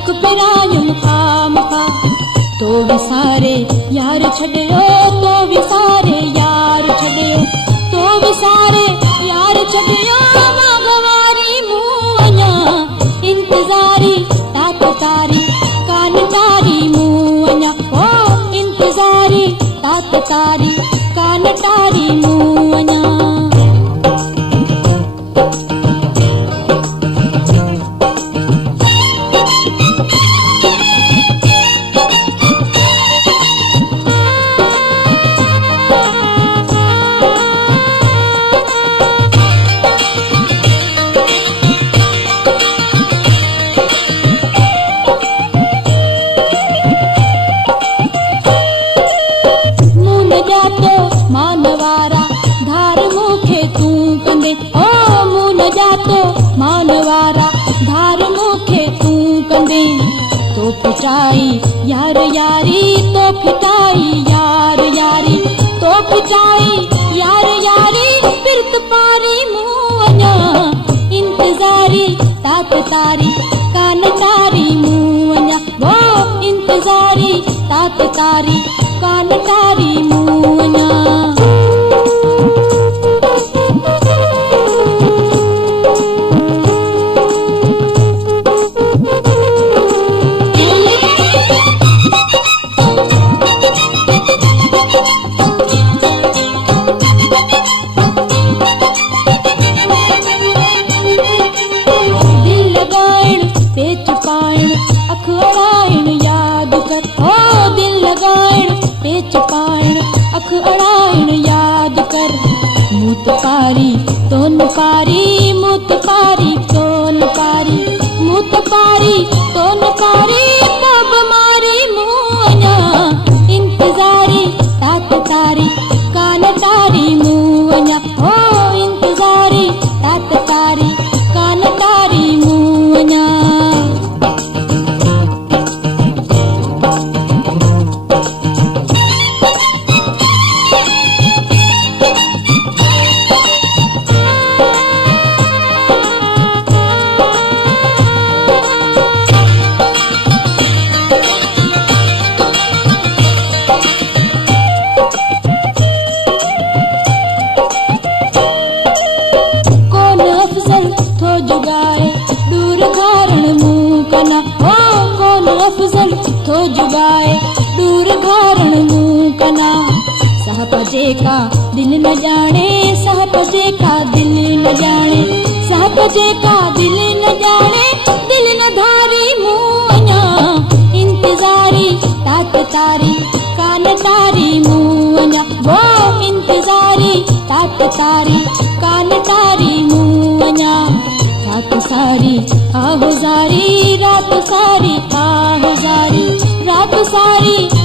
दुख पिरायुम खाम खा तो विसारे यार छड़ियो तो विसारे यार छड़ियो तो विसारे यार छड़ियो मागवारी मुअना इंतजारी तात तारी कान तारी मुअना ओ इंतजारी तात तारी कान तारी मुअना मानवारा धार मुखे तू कंदे ओ मुन जातो मानवारा धार मुखे तू कंदे तो फिटाई यार यारी तो फिटाई यार यारी तो फिटाई यार यारी फिरत पारी मुअना इंतजारी तात तारी कान तारी मुअना वो इंतजारी तात तारी कान तारी मुअना अख अड़ाइण याद कर मूत पारी तोन पारी मूत पारी तोन पारी मूत पारी तोन पारी पब मारी मुअना इंतजारी तात तारी कान तारी मुअना ओ इंतजारी तात तारी कान तारी मुअना थो जुगाए दूर घारण मुँह कना सहपजे का दिल न जाने सहपजे का दिल न जाने सहपजे का दिल न जाने दिल न धारी मुअना इंतजारी तात तारी कान तारी मुअना वो इंतजारी तात तारी कान तारी मुअना रात सारी आहोजारी रात सारी आहोजारी रात सारी